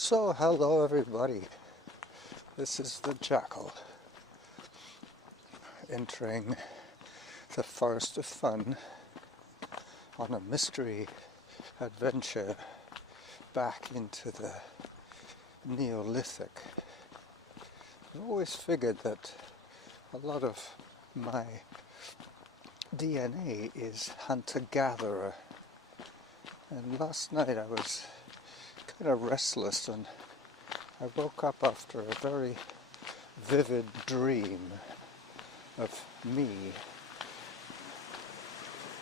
So, hello everybody. This is the Jackal entering the Forest of Fun on a mystery adventure back into the Neolithic. I've always figured that a lot of my DNA is hunter-gatherer, and last night I was kind of restless and I woke up after a very vivid dream of me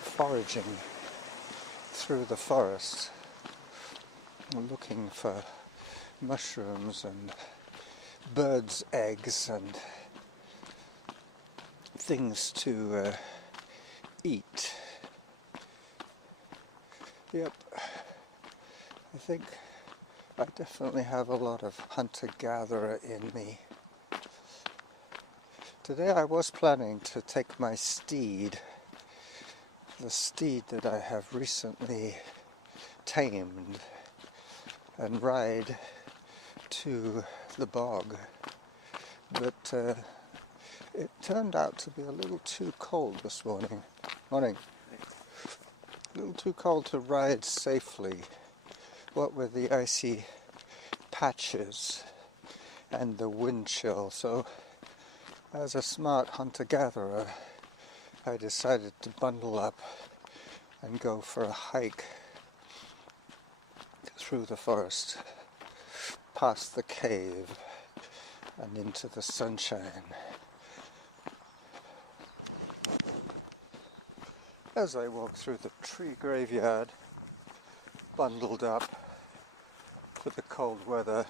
foraging through the forest, looking for mushrooms and birds' eggs and things to eat. Yep, I think I definitely have a lot of hunter-gatherer in me. Today I was planning to take my steed, the steed that I have recently tamed, and ride to the bog, but it turned out to be a little too cold this morning. A little too cold to ride safely, what with the icy patches and the wind chill. So as a smart hunter-gatherer, I decided to bundle up and go for a hike through the forest, past the cave and into the sunshine. As I walk through the tree graveyard, bundled up for the cold weather,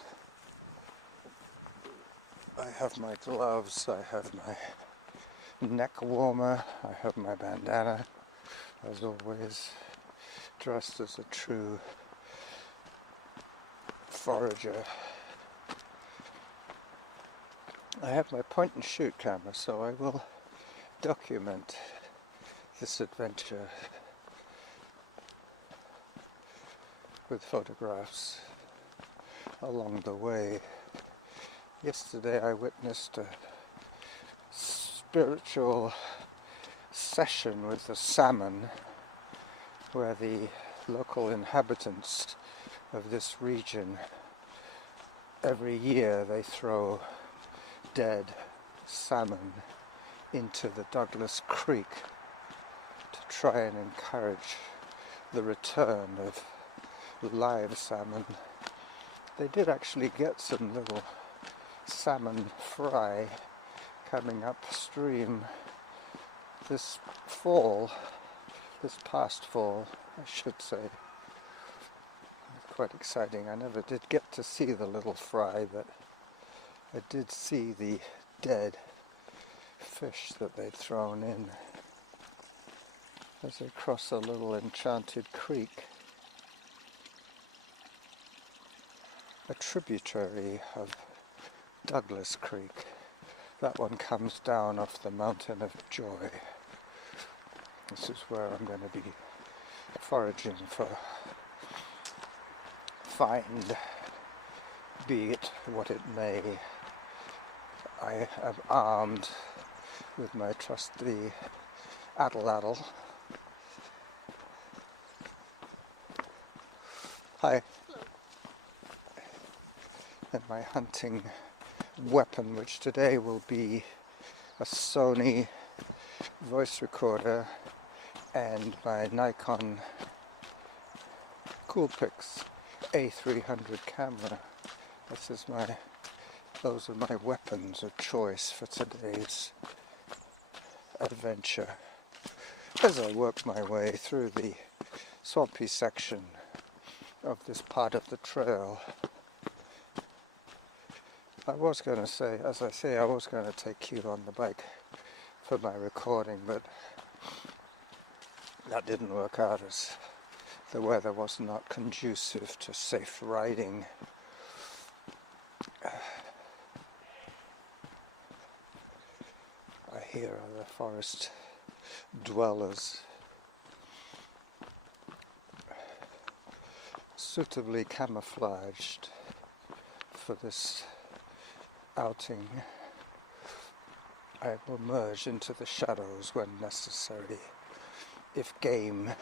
I have my gloves, I have my neck warmer, I have my bandana, as always, dressed as a true forager. I have my point and shoot camera, so I will document this adventure with photographs along the way. Yesterday I witnessed a spiritual session with the salmon, where the local inhabitants of this region, every year they throw dead salmon into the Douglas Creek to try and encourage the return of live salmon. They did actually get some little salmon fry coming upstream this past fall, I should say. Quite exciting. I never did get to see the little fry, but I did see the dead fish that they'd thrown in as they cross a little enchanted creek, a tributary of Douglas Creek. That one comes down off the Mountain of Joy. This is where I'm going to be foraging for find, be it what it may. I am armed with my trusty addle. Hi. And my hunting weapon, which today will be a Sony voice recorder and my Nikon Coolpix A300 camera. Those are my weapons of choice for today's adventure. As I work my way through the swampy section of this part of the trail, I was going to say, I was going to take you on the bike for my recording, but that didn't work out as the weather was not conducive to safe riding. I hear other forest dwellers suitably camouflaged for this outing. I will merge into the shadows when necessary, if game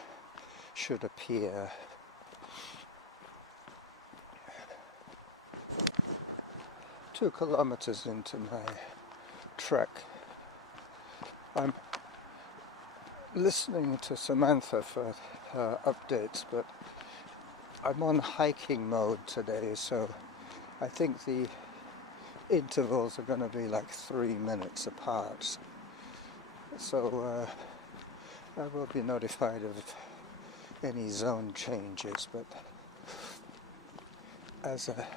should appear. 2 kilometers into my trek, I'm listening to Samantha for her updates, but I'm on hiking mode today, so I think the intervals are going to be like 3 minutes apart. So I will be notified of any zone changes, but as a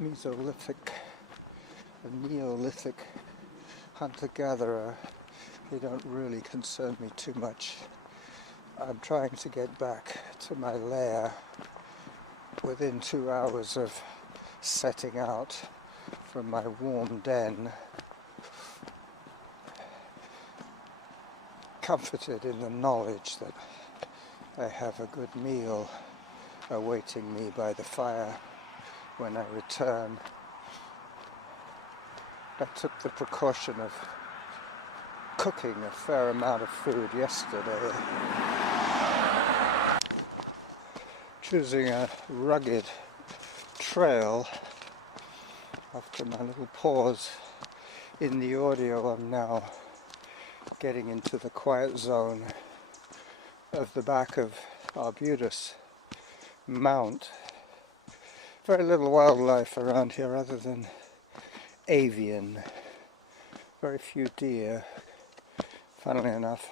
Neolithic hunter-gatherer, they don't really concern me too much. I'm trying to get back to my lair within 2 hours of setting out from my warm den, comforted in the knowledge that I have a good meal awaiting me by the fire when I return. I took the precaution of cooking a fair amount of food yesterday, choosing a rugged trail. After my little pause in the audio, I'm now getting into the quiet zone of the back of Arbutus Mount. Very little wildlife around here other than avian. Very few deer. Funnily enough,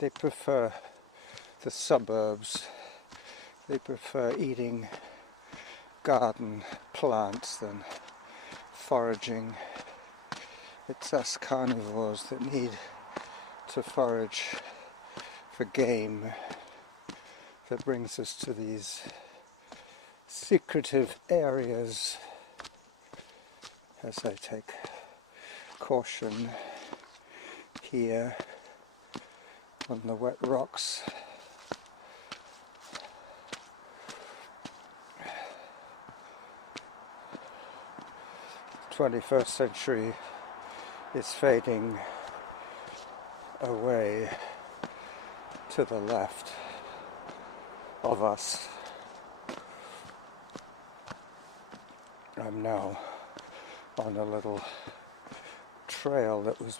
they prefer the suburbs. They prefer eating garden plants than foraging. It's us carnivores that need to forage for game that brings us to these secretive areas, as I take caution here on the wet rocks. The 21st century is fading away to the left of us. I'm now on a little trail that was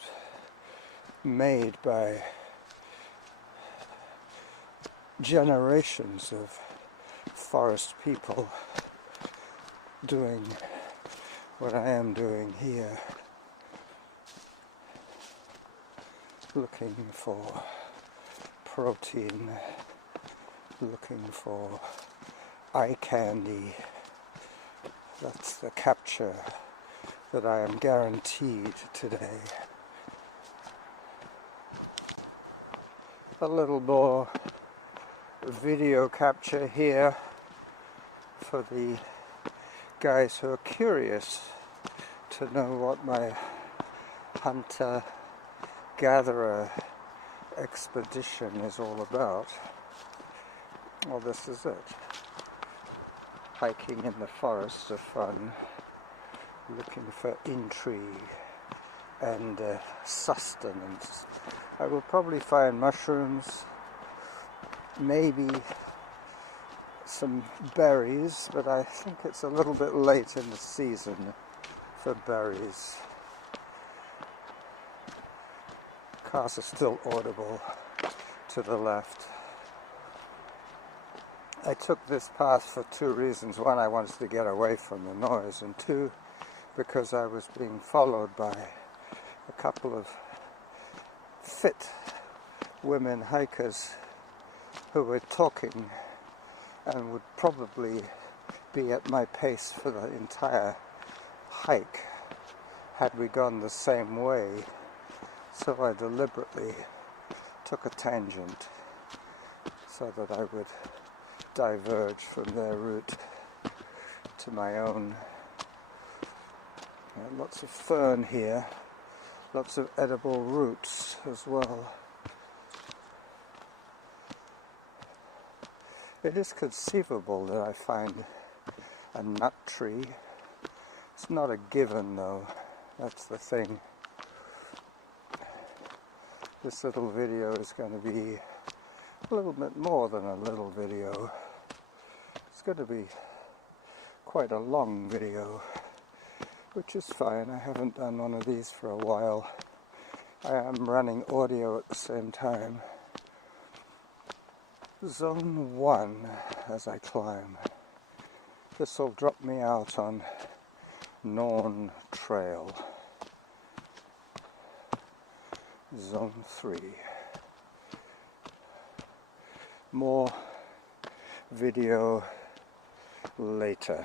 made by generations of forest people doing what I am doing here, looking for protein, looking for eye candy. That's the capture that I am guaranteed today. A little more video capture here for the guys who are curious to know what my hunter-gatherer expedition is all about. Well, this is it. Hiking in the forest are fun, looking for intrigue and sustenance. I will probably find mushrooms, maybe some berries, but I think it's a little bit late in the season for berries. Cars are still audible to the left. I took this path for 2 reasons. One, I wanted to get away from the noise, and 2, because I was being followed by a couple of fit women hikers who were talking and would probably be at my pace for the entire hike had we gone the same way. So I deliberately took a tangent so that I would diverge from their route to my own. Lots of fern here, lots of edible roots as well. It is conceivable that I find a nut tree. It's not a given though, that's the thing. This little video is going to be a little bit more than a little video. It's going to be quite a long video, which is fine. I haven't done one of these for a while. I am running audio at the same time. Zone 1 as I climb. This will drop me out on Norn Trail. Zone 3. More video later.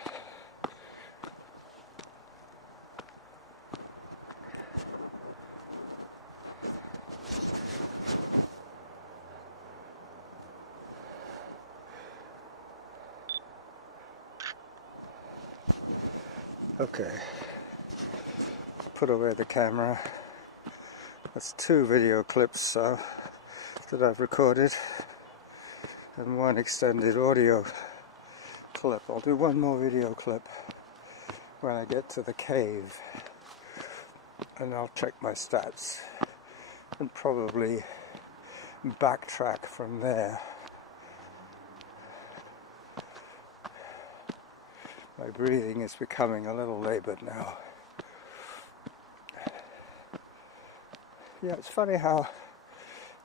Okay, put away the camera. That's 2 video clips that I've recorded and 1 extended audio clip. I'll do 1 more video clip when I get to the cave, and I'll check my stats and probably backtrack from there. My breathing is becoming a little laboured now. Yeah, it's funny how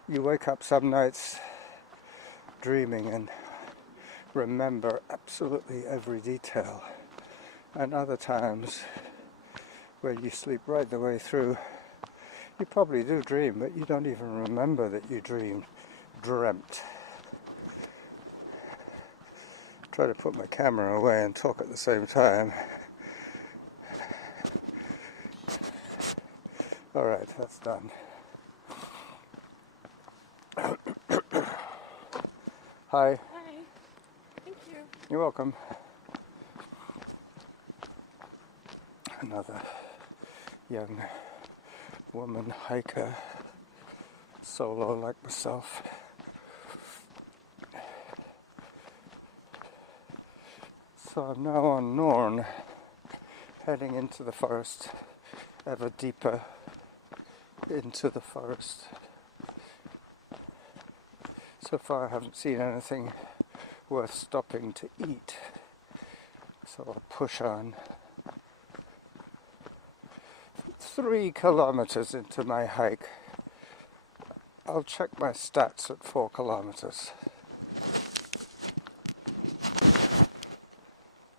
you wake up some nights dreaming and remember absolutely every detail, and other times where you sleep right the way through, you probably do dream, but you don't even remember that you dreamt. Try to put my camera away and talk at the same time. Alright, that's done. Hi. Hi. Thank you. You're welcome. Another young woman hiker, solo like myself. So I'm now on Norn, heading into the forest, ever deeper into the forest. So far I haven't seen anything worth stopping to eat, so I'll push on. 3 kilometers into my hike. I'll check my stats at 4 kilometers.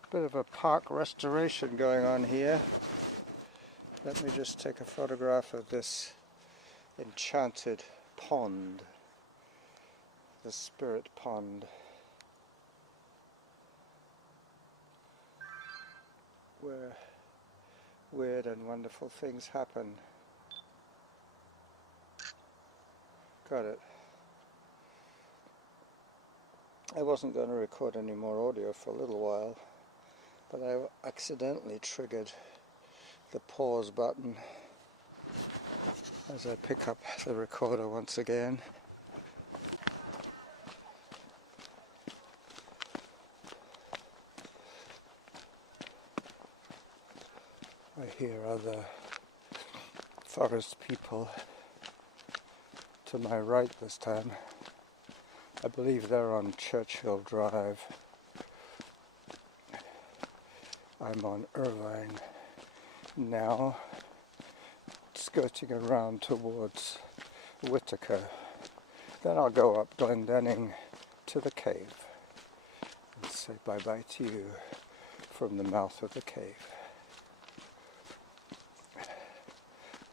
Bit of a park restoration going on here. Let me just take a photograph of this enchanted pond. The spirit pond. Where weird and wonderful things happen. Got it. I wasn't going to record any more audio for a little while, but I accidentally triggered the pause button as I pick up the recorder once again. I hear other forest people to my right this time. I believe they're on Churchill Drive. I'm on Irvine now, skirting around towards Whitaker. Then I'll go up Glendenning to the cave and say bye-bye to you from the mouth of the cave.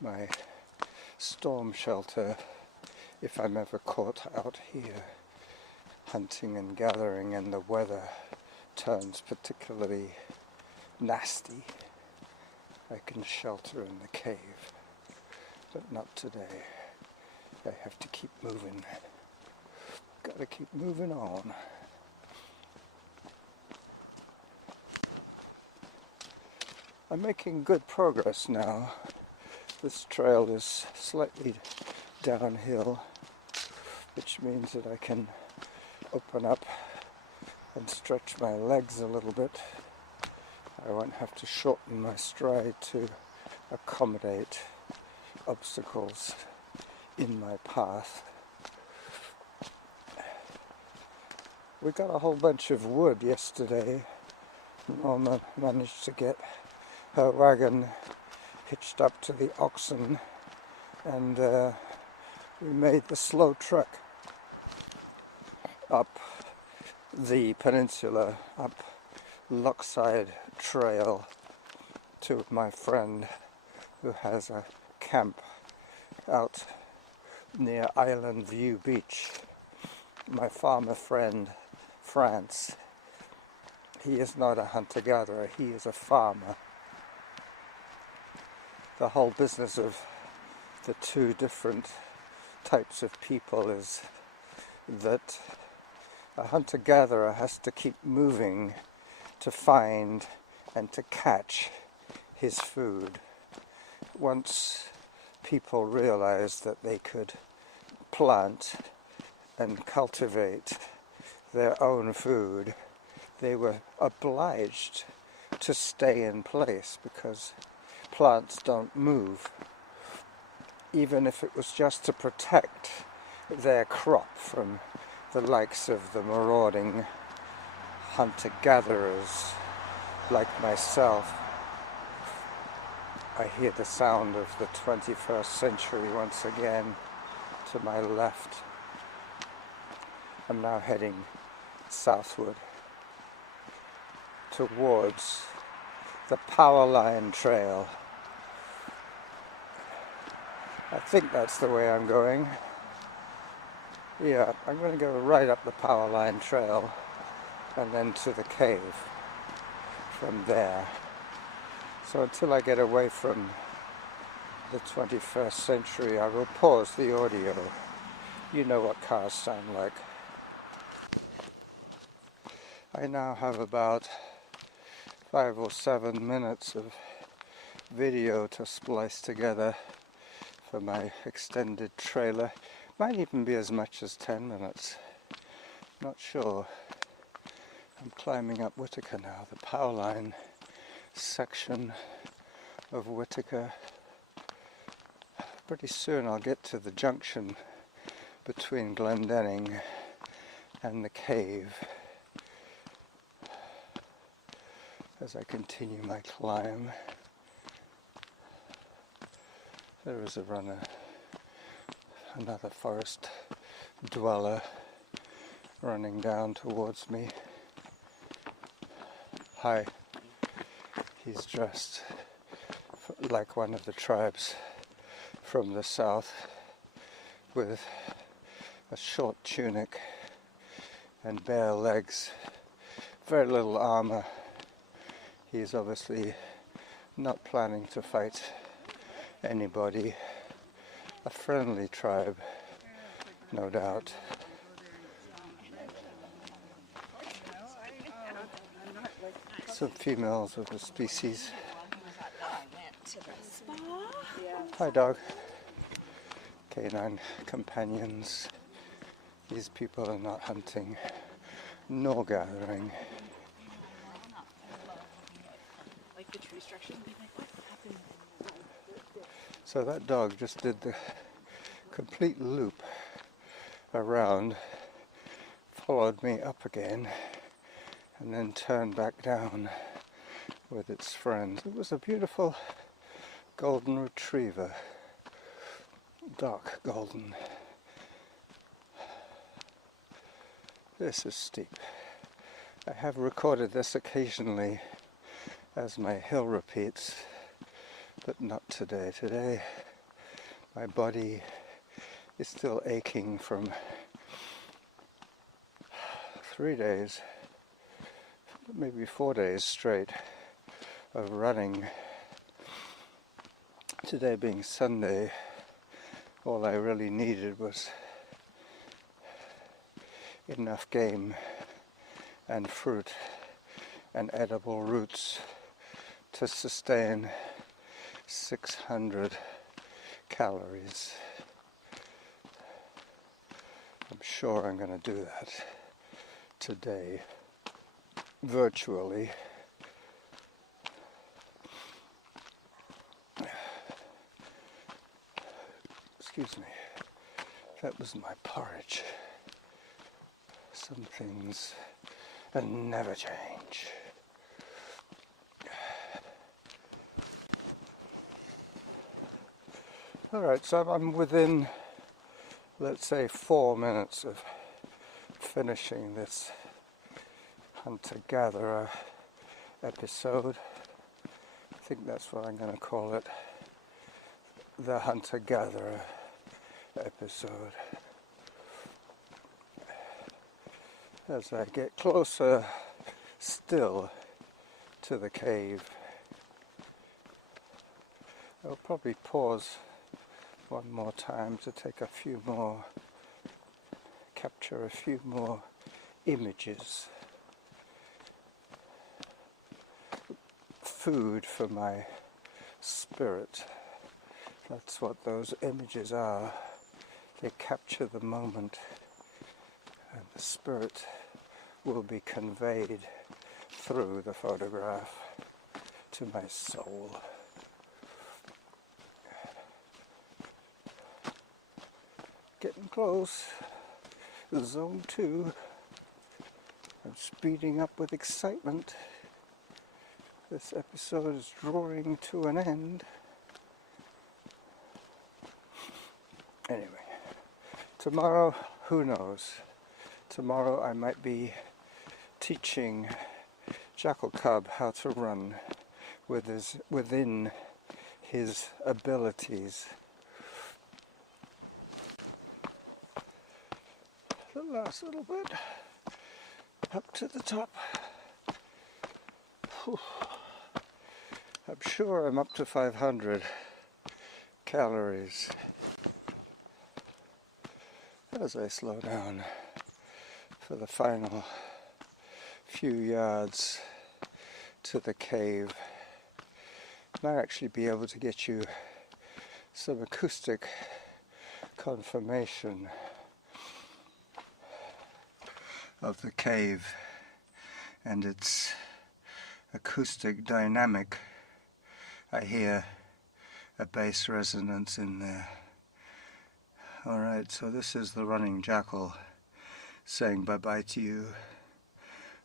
My storm shelter, if I'm ever caught out here hunting and gathering and the weather turns particularly nasty, I can shelter in the cave, but not today. I have to keep moving. Gotta keep moving on. I'm making good progress now. This trail is slightly downhill, which means that I can open up and stretch my legs a little bit. I won't have to shorten my stride to accommodate obstacles in my path. We got a whole bunch of wood yesterday. Norma managed to get her wagon hitched up to the oxen, and we made the slow trek up the peninsula, up Lockside Trail, to my friend who has a camp out near Island View Beach. My farmer friend France, he is not a hunter-gatherer, he is a farmer. The whole business of the two different types of people is that a hunter-gatherer has to keep moving to find and to catch his food. Once people realized that they could plant and cultivate their own food, they were obliged to stay in place because plants don't move, even if it was just to protect their crop from the likes of the marauding hunter-gatherers like myself. I hear the sound of the 21st century once again to my left. I'm now heading southward towards the Powerline Trail. I think that's the way I'm going. Yeah, I'm going to go right up the Powerline Trail and then to the cave from there. So until I get away from the 21st century, I will pause the audio. You know what cars sound like. I now have about 5 or 7 minutes of video to splice together for my extended trailer. Might even be as much as 10 minutes. Not sure. I'm climbing up Whitaker now, the Powerline section of Whitaker. Pretty soon I'll get to the junction between Glendenning and the cave as I continue my climb. There is a runner, another forest dweller running down towards me. Hi. He's dressed like one of the tribes from the south with a short tunic and bare legs, very little armor. He's obviously not planning to fight anybody. A friendly tribe, no doubt. Some females of the species. Hi dog. Canine companions. These people are not hunting nor gathering. So that dog just did the complete loop around, followed me up again, and then turned back down with its friends. It was a beautiful golden retriever, dark golden. This is steep. I have recorded this occasionally as my hill repeats, but not today. Today my body is still aching from 3 days, maybe 4 days straight of running. Today being Sunday, all I really needed was enough game and fruit and edible roots to sustain 600 calories. I'm sure I'm going to do that today, virtually. excuse me, that was my porridge. Some things never change. Alright, so I'm within, let's say, 4 minutes of finishing this hunter-gatherer episode. I think that's what I'm going to call it, the hunter-gatherer episode. As I get closer still to the cave, I'll probably pause one more time to take a few more, capture a few more images. Food for my spirit. That's what those images are. They capture the moment, and the spirit will be conveyed through the photograph to my soul. Getting close. Zone 2. I'm speeding up with excitement. This episode is drawing to an end. Anyway, tomorrow, who knows? Tomorrow I might be teaching Jackal Cub how to run within his abilities. The last little bit, up to the top. Whew. I'm sure I'm up to 500 calories as I slow down for the final few yards to the cave. Might actually be able to get you some acoustic confirmation of the cave and its acoustic dynamic. I hear a bass resonance in there. Alright, so this is the Running Jackal saying bye-bye to you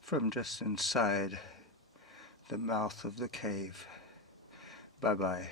from just inside the mouth of the cave. Bye-bye.